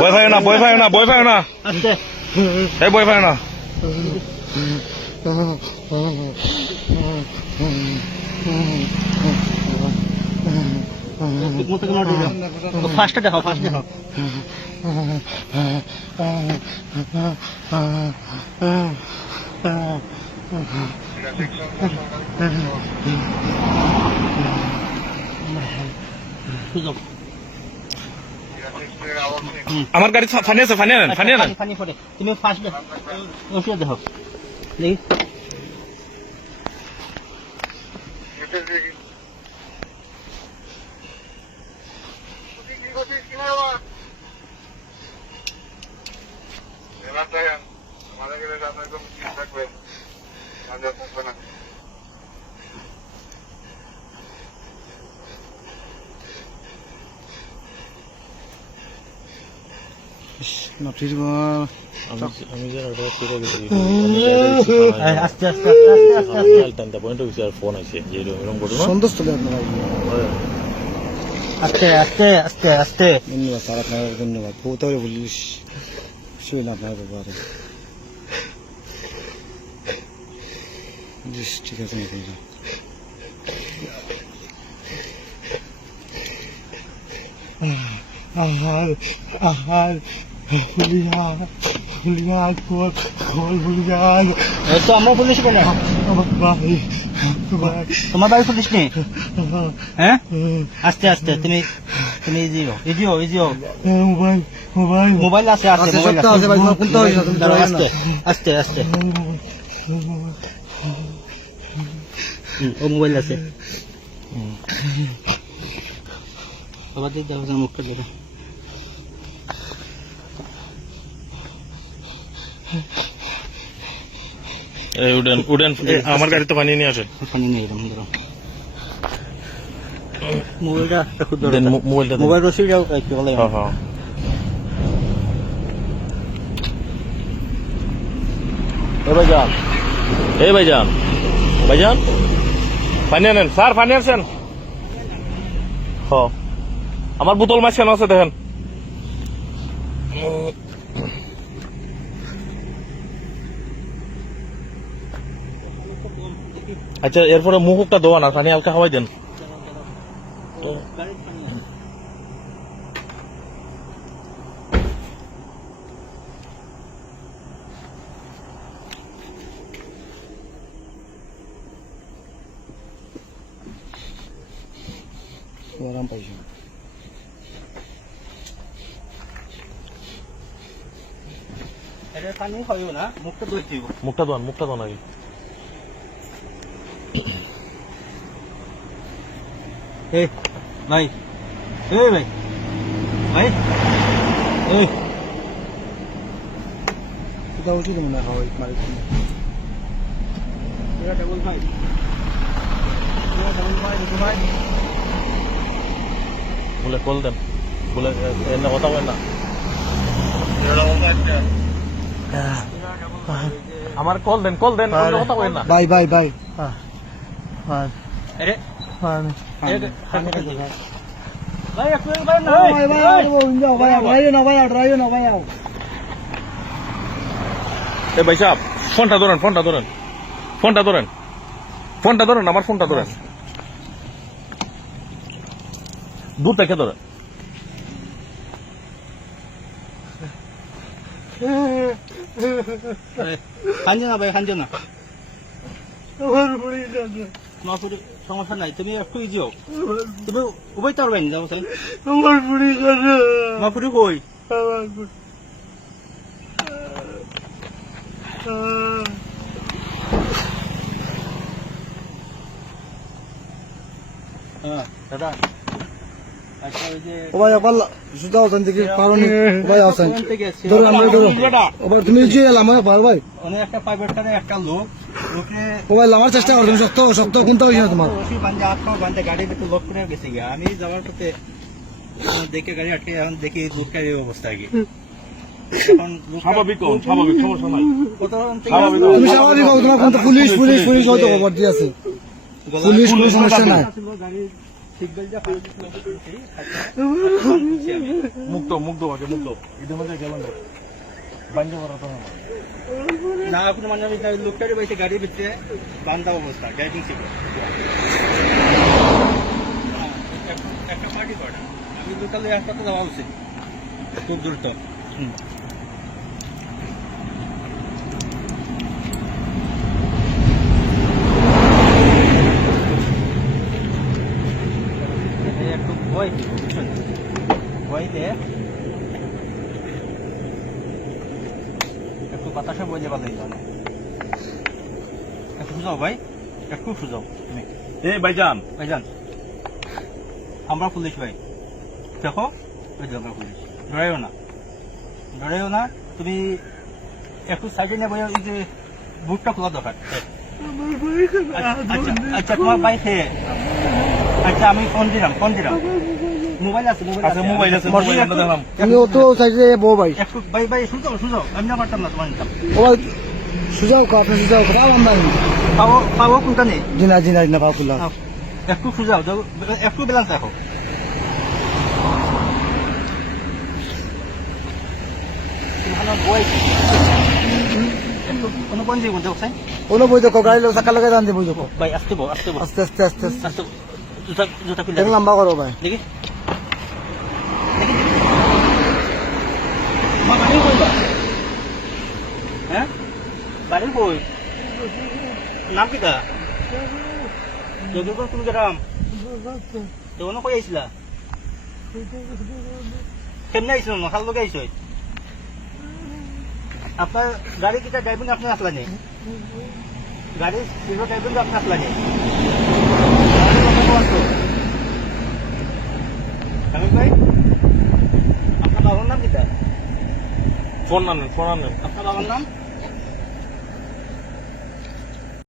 বয় ভাই না বয় ভাই না বয় ভাই না এই বয় ভাই না। ফার্স্টে দেখো ফার্স্ট দেখো সুযোগ আমার গাড়ি ফানি আছে ফানি আনেন ফানি আনেন পানি পড়ে তুমি ফার্স্ট দেখো। ওষুধ দেখো। দেখি। আমি করে গেছি আস্তে আস্তে আস্তে আস্তে আস্তে পয়েন্ট আর ফোন আছে যে এরকম এরকম ঘটনা সন্তোষ তোলে আপনারা আস্তে আস্তে আস্তে আস্তে। ধন্যবাদ স্যার আপনার ধন্যবাদ। বহুত পুলিশ শুয়ে আপনার ব্যাপারে। ঠিক আছে নাকি আহার আহার হুলিয়া হুলিয়া তো আমরা পুলিশ কেন আমার ভাই ভাই তোমার ভাই পুলিশ নেই? হ্যাঁ? আস্তে আস্তে তুমি তুমি ইজিও ইজিও ইজিও মোবাইল মোবাইল মোবাইল আছে আছে আছে, মোবাইল আছে। না। আস্তে আস্তে আস্তে। ও মোবাইল আছে। বাবা দিদি দেখো মুখটা উডেন উডেন আমার গাড়িতে পানি নিয়ে ধরো। মোবাইলটা একটু ধরো। মোবাইলটা একটু বলে হ্যাঁ হ্যাঁ। এ ভাইজান। এই ভাইজান। ভাইজান? পানি স্যার পানি আমার বোতল মাছ কেন আছে, দেখেন। আচ্ছা এরপরে মুখটা দোয়া না পানি হালকা খাওয়াই দেন। আরাম পাইছি এটা মুখটা দিব। মুখটা দোয়ান মুখটা দোয়ান আগে। এই ভাই। এই ভাই। ভাই। এই। এটা উচিত মনে হয় মারি এটা ডাবল ভাই এটা ডাবল ভাই ভাই বলে কল দেন বলে এনে কথা বলেন না আমার কল দেন কল দেন কথা বলেন না বাই বাই বাই আরে ভাই সাহেব ফোনটা ধরেন ফোনটা ধরেন ফোনটা ধরেন ফোনটা ধরেন আমার ফোনটা ধরেন দূর থেকে ধরেন খাঞ্জে না ভাই খাঞ্জে না। আমার পুরি যাবে মাপুরি সমস্যা নাই তুমি একটু ইজিও তুমি উভয় তার বাইন যাব তাই আমার পুরি যাবে মাপুরি কই? আমার পুরি হ্যাঁ দাদা। আমরা চেষ্টা করো তুমি শক্ত শক্ত কোনটা তোমার আমি যাওয়ার পথে দেখে গাড়ি আটকে এখন দেখি লোকটার এই অবস্থা কি স্বাভাবিক স্বাভাবিক সমস্যা নাই। কোথাও থেকে স্বাভাবিক হন। তুমি স্বাভাবিক তোমার পুলিশ পুলিশ পুলিশ হয়তো খবর দিয়ে আছে পুলিশ কোনো সমস্যা নাই। মুক্ত মুগ্ধ আছে মুগ্ধ এদের মধ্যে গেলাম বাঞ্জ করা তো না না আপনি মানে লোকটারে বসে গাড়ির ভিতরে বান্ধা অবস্থা ড্রাইভিং সিটে একটা পার্টি করা। আমি লোকালে হাসপাতালে যাওয়া উচিত খুব দ্রুত। হুম এই একটু ভয় দিই, বুঝছেন? ভয় দিয়ে একটু বাতাসে বই দেবা লাগবে না। একটু সুজাও ভাই একটু সুজাও তুমি। এ ভাইজান। ভাইজান আমরা পুলিশ ভাই। দেখো ওই আমরা পুলিশ ডরাইও না। ডরাইও না তুমি একটু সাইডে নেব এই যে বুটটা খোলা দরকার। আচ্ছা আচ্ছা তোমার বাইকে আচ্ছা আমি ফোন দিলাম ফোন দিলাম। মোবাইল আছে মোবাইল আছে। মোবাইল আছে মোবাইল আমরা দেখলাম। তুমি অত সাইডে বউ ভাই। একটু ভাই ভাই সুজাও সুজাও আমি না পারতাম না তোমার নিতাম ও ভাই সুজাও কা আপনি সুজাও কা আমরা পাবো পাবো কোনটা নেই? জিনা জিনা জিনা পাও কুলা একটু সুজাও যাও, একটু ব্যালেন্স রাখো দেখো। গাড়ি চাকা লাগাই দান দিয়ে ভাই আসতে আসতে আস্তে আস্তে আস্তে। আস্তে জুতা জুতা লম্বা করো ভাই। দেখি। দেখি মা বাড়ি কই হ্যাঁ নাম কি তা যোগীপুর কোন গ্রাম তোনো কই আইছিলা? কেমনে আইছিল নখাল লগে আইছ? আপনার গাড়ি কিটা ড্রাইভিং আপনার আসলা নি গাড়ি ড্রাইভিং আপনার আসলা নি স্বামী ভাই আপনার বাবার নাম কিটা ফোন আনেন ফোন আনেন। আপনার নাম?